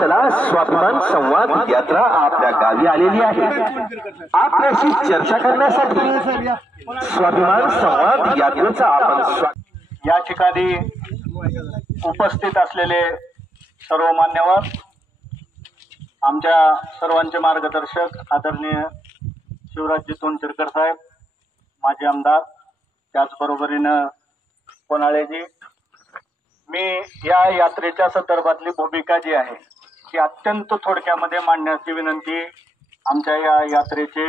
चला स्वाभिमान संवाद यात्रा आपल्या गावी आलेली आहे। आपल्याशी चर्चा करण्यासाठी स्वाभिमान संवाद यात्रेचा आपण या ठिकाणी उपस्थित असलेले सर्व मान्यवर, आमच्या सर्वांचे मार्गदर्शक आदरणीय शिवराजजी तोंडशिरकर साहेब, माजी आमदार, त्याचबरोबरीनं कोणाळेजी, मी या यात्रेच्या संदर्भातली भूमिका जी आहे ती अत्यंत थोडक्यामध्ये मांडण्याची विनंती आमच्या या यात्रेचे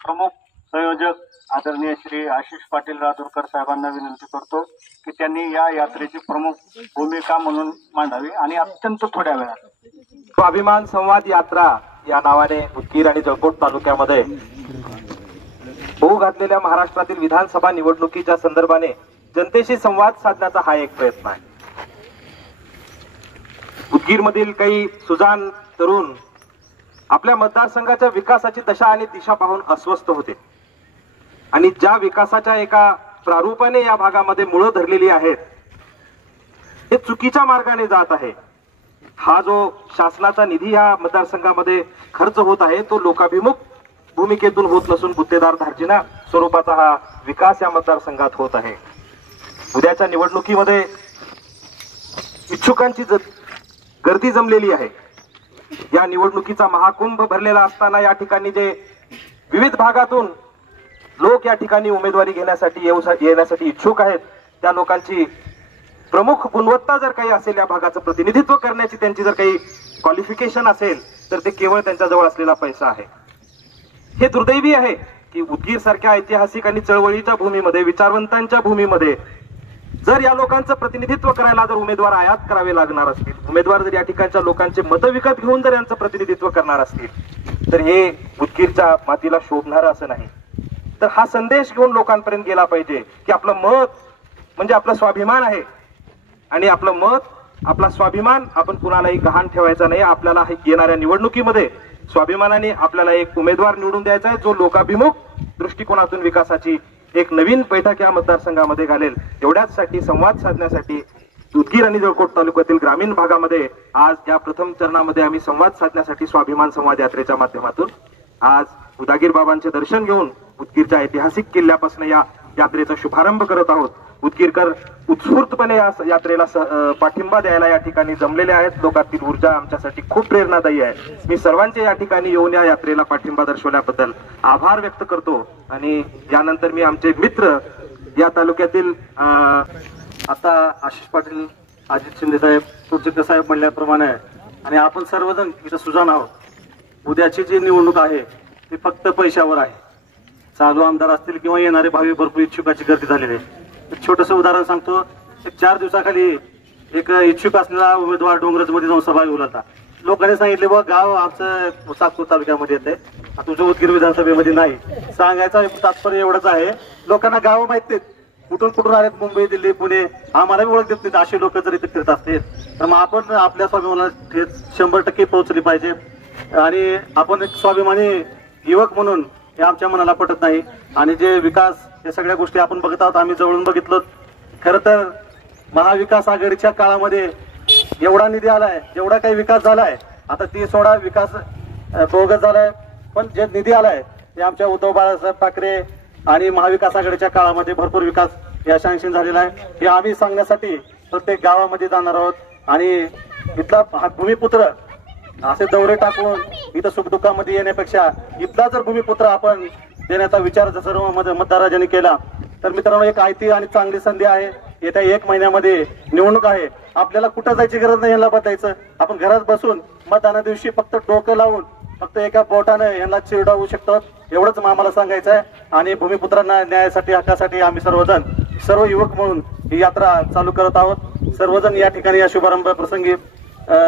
प्रमुख संयोजक आदरणीय श्री आशिष पाटील रादुरकर साहेबांना विनंती करतो की त्यांनी या यात्रेची प्रमुख भूमिका म्हणून मांडावी आणि अत्यंत थोड्या वेळात। स्वाभिमान संवाद यात्रा या नावाने उदगीर आणि जळकोट तालुक्यामध्ये होऊ घातलेल्या महाराष्ट्रातील विधानसभा निवडणुकीच्या संदर्भाने जनतेशी संवाद साधण्याचा हा एक प्रयत्न आहे। उदगीर मधील काही सुजाण तरुण आपल्या मतदारसंघाच्या विकासाची दशा आणि दिशा पाहून अस्वस्थ होते आणि ज्या विकासाच्या एका प्रारूपाने या भागामध्ये मुळं धरलेली आहेत हे चुकीच्या मार्गाने जात आहे। हा जो शासनाचा निधी या मतदारसंघामध्ये खर्च होत आहे तो लोकाभिमुख भूमिकेतून होत नसून गुत्तेदार धार्जिना स्वरूपाचा हा विकास या मतदारसंघात होत आहे। उद्याच्या निवडणुकीमध्ये इच्छुकांची गर्दी जमलेली आहे। या निवडणुकीचा महाकुंभ भरलेला असताना या ठिकाणी जे विविध भागातून लोक या ठिकाणी उमेदवारी घेण्यासाठी येण्यासाठी इच्छुक आहेत त्या लोकांची प्रमुख गुणवत्ता जर काही असेल, या भागाचं प्रतिनिधित्व करण्याची त्यांची जर काही क्वालिफिकेशन असेल तर ते केवळ त्यांच्याजवळ असलेला पैसा आहे। हे दुर्दैवी आहे की उदगीर सारख्या ऐतिहासिक आणि चळवळीच्या भूमीमध्ये, विचारवंतांच्या भूमीमध्ये जर या लोकांचं प्रतिनिधित्व करायला जर उमेदवार आयात करावे लागणार असतील, उमेदवार जर या ठिकाणच्या लोकांचे मत विकत घेऊन जर यांचं प्रतिनिधित्व करणार असतील तर हे उदगीरच्या मातीला शोभणारं असं नाही। तर हा संदेश घेऊन लोकांपर्यंत गेला पाहिजे की आपलं मत म्हणजे आपलं स्वाभिमान आहे आणि आपलं मत, आपला स्वाभिमान आपण कुणालाही गहाण ठेवायचा नाही। आपल्याला येणाऱ्या निवडणुकीमध्ये स्वाभिमानाने आपल्याला एक उमेदवार निवडून द्यायचा आहे जो लोकाभिमुख दृष्टिकोनातून विकासाची एक नवीन बैठक या मतदारसंघामध्ये घालेल। एवढ्याचसाठी संवाद साधण्यासाठी उदगीर आणि जळकोट तालुक्यातील ग्रामीण भागामध्ये आज या प्रथम चरणामध्ये आम्ही संवाद साधण्यासाठी स्वाभिमान संवाद यात्रेच्या माध्यमातून आज उदागीर बाबांचे दर्शन घेऊन उदगीरच्या ऐतिहासिक किल्ल्यापासून या यात्रेचा शुभारंभ करत आहोत। उदगीरकर उत्स्फूर्तपणे या यात्रेला पाठिंबा द्यायला या ठिकाणी जमलेले आहेत। लोकांतील ऊर्जा आमच्यासाठी खूप प्रेरणादायी आहे। मी सर्वांचे या ठिकाणी येऊन या यात्रेला पाठिंबा दर्शवल्याबद्दल आभार व्यक्त करतो आणि यानंतर मी आमचे मित्र या तालुक्यातील आता आशिष पाटील, अजित शिंदे साहेब, तोंडशिरकर साहेब म्हणल्याप्रमाणे आणि आपण सर्वजण इथं सुजाण आहोत। उद्याची जी निवडणूक आहे ती फक्त पैशावर आहे। चालू आमदार असतील किंवा येणारे भावी भरपूर इच्छुकाची गर्दी झालेली आहे। एक छोटंसं उदाहरण सांगतो। एक 4 दिवसाखाली एक इच्छुक असलेला उमेदवार डोंगरज मध्ये जाऊन सभा घेऊन आला। लोकांनी सांगितले बघ गाव आमचं साकूर तालुक्यामध्ये येते, तुमच्या उदगीर विधानसभेमध्ये नाही। सांगायचं तात्पर्य एवढंच आहे, लोकांना गाव माहित नाहीत, कुठून कुठून आलेत, मुंबई, दिल्ली, पुणे, आम्हाला ओळख देत नाहीत। असे लोक जर इथे फिरत असतील तर मग आपण आपल्या स्वाभिमानाला 100% पोहोचली पाहिजे आणि आपण एक स्वाभिमानी युवक म्हणून हे आमच्या मनाला पटत नाही। आणि जे विकास, हे सगळ्या गोष्टी आपण बघत आहोत, आम्ही जवळून बघितलं। खरं तर महाविकास आघाडीच्या काळामध्ये एवढा निधी आलाय, एवढा काही विकास झालाय, आता ती सोडा विकास बोगस झालाय, पण जे निधी आलाय ते आमच्या उद्धव बाळासाहेब ठाकरे आणि महाविकास आघाडीच्या काळामध्ये भरपूर विकास या सँक्शन झालेला आहे। हे आम्ही सांगण्यासाठी प्रत्येक गावामध्ये जाणार आहोत आणि इथला भूमिपुत्र असे दौरे टाकून इथं सुखदुःखामध्ये येण्यापेक्षा इथला जर भूमिपुत्र आपण देण्याचा विचार जर सर्व मतदारांनी केला तर मित्रांनो एक आयती आणि चांगली संधी आहे। येत्या 1 महिन्यामध्ये निवडणूक आहे, आपल्याला कुठं जायची गरज नाही, यांना बदलायचं। आपण घरात बसून मतदाना दिवशी फक्त डोकं लावून फक्त एका बोटाने यांना चिरडावू शकतो, एवढंच आम्हाला सांगायचं आहे। आणि भूमिपुत्रांना न्यायासाठी, हक्कासाठी आम्ही सर्वजण, सर्व युवक म्हणून ही यात्रा चालू करत आहोत। सर्वजण या ठिकाणी या शुभारंभ प्रसंगी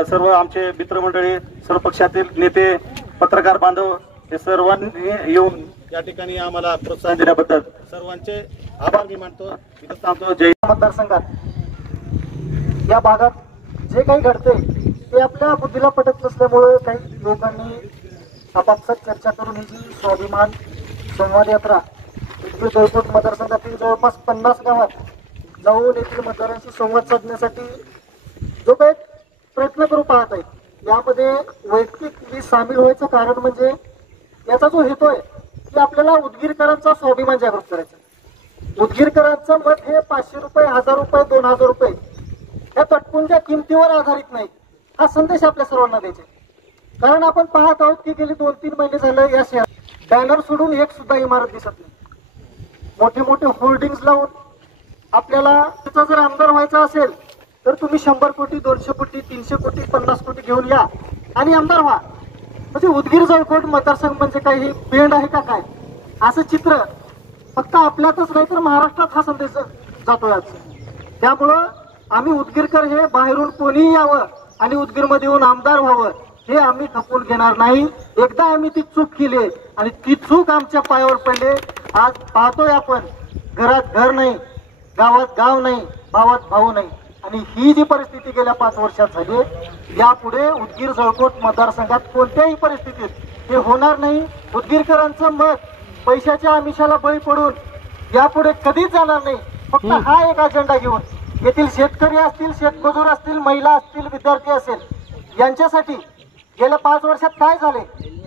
सर्व आमचे मित्रमंडळी, सर्व पक्षातील नेते, पत्रकार बांधव हे सर्वांनी येऊन या ठिकाणी आम्हाला प्रोत्साहन दिल्याबद्दल सर्वांचे आभार मी मानतो। इथं थांबतो। जय मतदारसंघात या भागात जे काही घडते ते आपल्या बुद्धीला पटत नसल्यामुळे काही लोकांनी आपापसात चर्चा करून ही जी स्वाभिमान संवाद यात्रा उदगीर जळकोट मतदारसंघातील जवळपास 50 गावात जाऊन येथील मतदारांशी संवाद साधण्यासाठी जो काही प्रयत्न करू पाहत आहेत. यामध्ये वैयक्तिक मी सामील व्हायचं कारण म्हणजे याचा जो हेतू आहे की आपल्याला उदगीरकरांचा स्वाभिमान जागृत करायचा. उदगीरकरांचं मत हे 500 रुपये, 1000 रुपये, 2000 रुपये या तटपुंज्या किमतीवर आधारित नाही, हा संदेश आपल्या सर्वांना द्यायचा. कारण आपण पाहत आहोत की गेली 2-3 महिने झाले या शहरात बॅनर सोडून एक सुद्धा इमारत दिसत नाही. मोठे मोठे होर्डिंग्स लावून आपल्याला त्याचा जर आमदार व्हायचा असेल तर तुम्ही 100 कोटी, 200 कोटी, 300 कोटी, 50 कोटी घेऊन या आणि आमदार व्हा. म्हणजे उदगीर जळकोट मतदारसंघ म्हणजे काही पेंड आहे का काय, असं चित्र फक्त आपल्यातच नाही तर महाराष्ट्रात हा संदेश जातोय आज. त्यामुळं आम्ही उदगीरकर हे बाहेरून कोणीही यावं आणि उदगीरमध्ये येऊन आमदार व्हावं हे आम्ही खपवून घेणार नाही. एकदा आम्ही ती चूक केली आणि ती चूक आमच्या पायावर पडले. आज पाहतोय आपण, घरात घर नाही, गावात गाव नाही, भावात भाऊ नाही. आणि ही जी परिस्थिती गेल्या 5 वर्षात झाली, यापुढे उदगीर जळकोट मतदारसंघात कोणत्याही परिस्थितीत हे होणार नाही. उदगीरकरांचं मत पैशाच्या आमिषाला बळी पडून यापुढे कधीच जाणार नाही. फक्त हा एक अजेंडा घेऊन येथील शेतकरी असतील, शेतमजूर असतील, महिला असतील, विद्यार्थी असेल, यांच्यासाठी गेल्या 5 वर्षात काय झाले,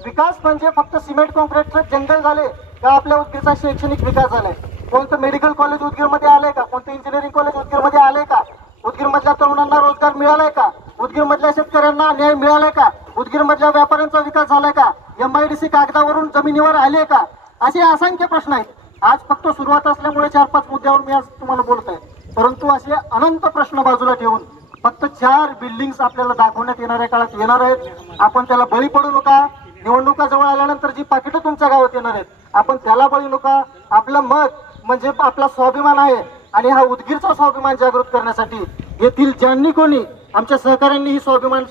विकास म्हणजे फक्त सिमेंट कॉन्क्रीटचं जंगल झाले का आपल्या उदगीरचा शैक्षणिक विकास झालाय? कोणतं मेडिकल कॉलेज उदगीरमध्ये आलंय का? कोणतं इंजिनिअरिंग कॉलेज उदगीरमध्ये आलंय का? उदगीरमधल्या तरुणांना रोजगार मिळालाय का? उदगीरमधल्या शेतकऱ्यांना न्याय मिळालाय का? उदगीरमधल्या व्यापाऱ्यांचा विकास झालाय का? MIDC कागदावरून जमिनीवर आले का? असे असंख्य प्रश्न आहेत. आज फक्त सुरुवात असल्यामुळे 4-5 मुद्द्यावर मी आज तुम्हाला बोलत आहे, परंतु असे अनंत प्रश्न बाजूला ठेवून फक्त 4 बिल्डिंग्स आपल्याला दाखवण्यात येणाऱ्या काळात येणार आहेत. आपण त्याला बळी पडू नका. निवडणुका जवळ आल्यानंतर जी पाकिटं तुमच्या गावात येणार आहेत, आपण त्याला बळी नका. आपलं मत म्हणजे आपला स्वाभिमान आहे आणि हा उदगीरचा स्वाभिमान जागृत करण्यासाठी येथील ज्यांनी कोणी आमच्या सहकाऱ्यांनी ही स्वाभिमान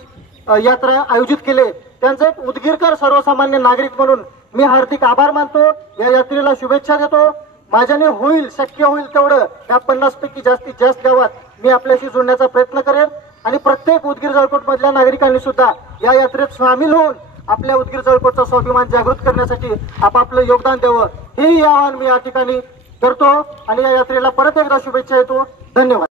यात्रा आयोजित केले त्यांचे एक उदगीरकर सर्वसामान्य नागरिक म्हणून मी हार्दिक आभार मानतो. या यात्रेला शुभेच्छा देतो. माझ्याने होईल, शक्य होईल तेवढं या 50 पैकी जास्तीत जास्त गावात मी आपल्याशी जोडण्याचा प्रयत्न करेन आणि प्रत्येक उदगीर जळकोट मधल्या नागरिकांनी सुद्धा या यात्रेत सामील होऊन आपल्या उदगीर जळकोटचा स्वाभिमान जागृत करण्यासाठी आपापलं योगदान द्यावं, हेही आवाहन मी या ठिकाणी करतो आणि या यात्रेला परत एकदा शुभेच्छा देतो. धन्यवाद.